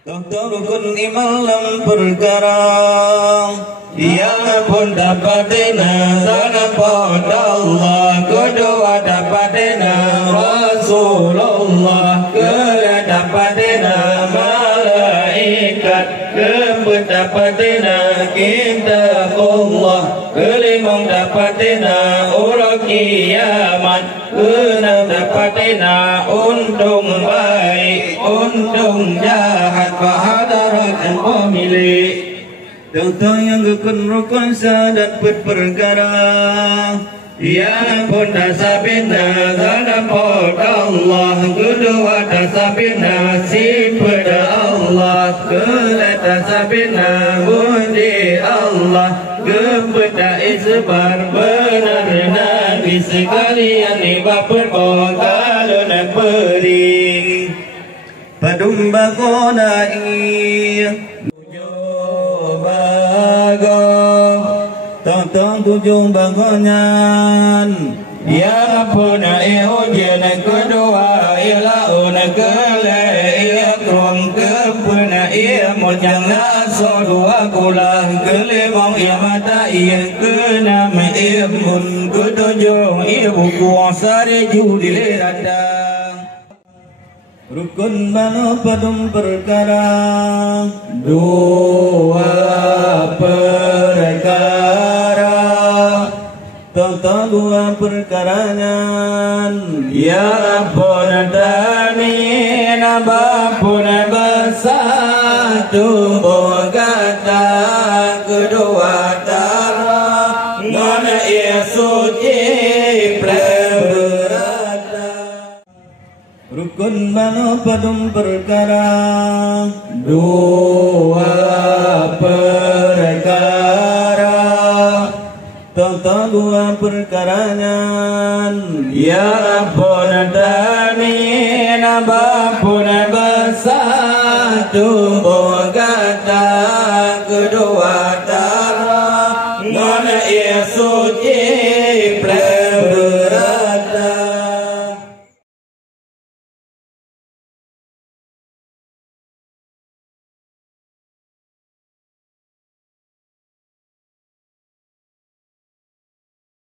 Rukun iman dalam perkara yang pun dapatina tanah pada Allah, kedua dapatina Rasulullah, kedua dapatina malaikat, keempat dapatina kitabullah, kelima dapatina orang kiamat, keenam dapatina untung baik, untung jahat, bahadarat pemilik. Contoh yang rukun syahadat perkara yang pun dasabina tanah pada Allah, kedua dasabina sifat Allah, kelima dasabina budi Allah, keempat isbar benar Nabi sekalian ibad kalau nak beri padumba konai tentang tujuh bagonyan ya puna ujian kedua ilaun kele iakrum kepuna mojang naso dua kulah kelimang mata keenam mun ketujuh ibu kuasa judi lerada. Rukun banu padum perkara dua perkara tentang dua perkaranya ya pun tani nabapun bersatu kata kedua tara mana ia suci rukun banu padum perkara dua perkara tentang dua perkaranya ya pun tani nabapun bersatu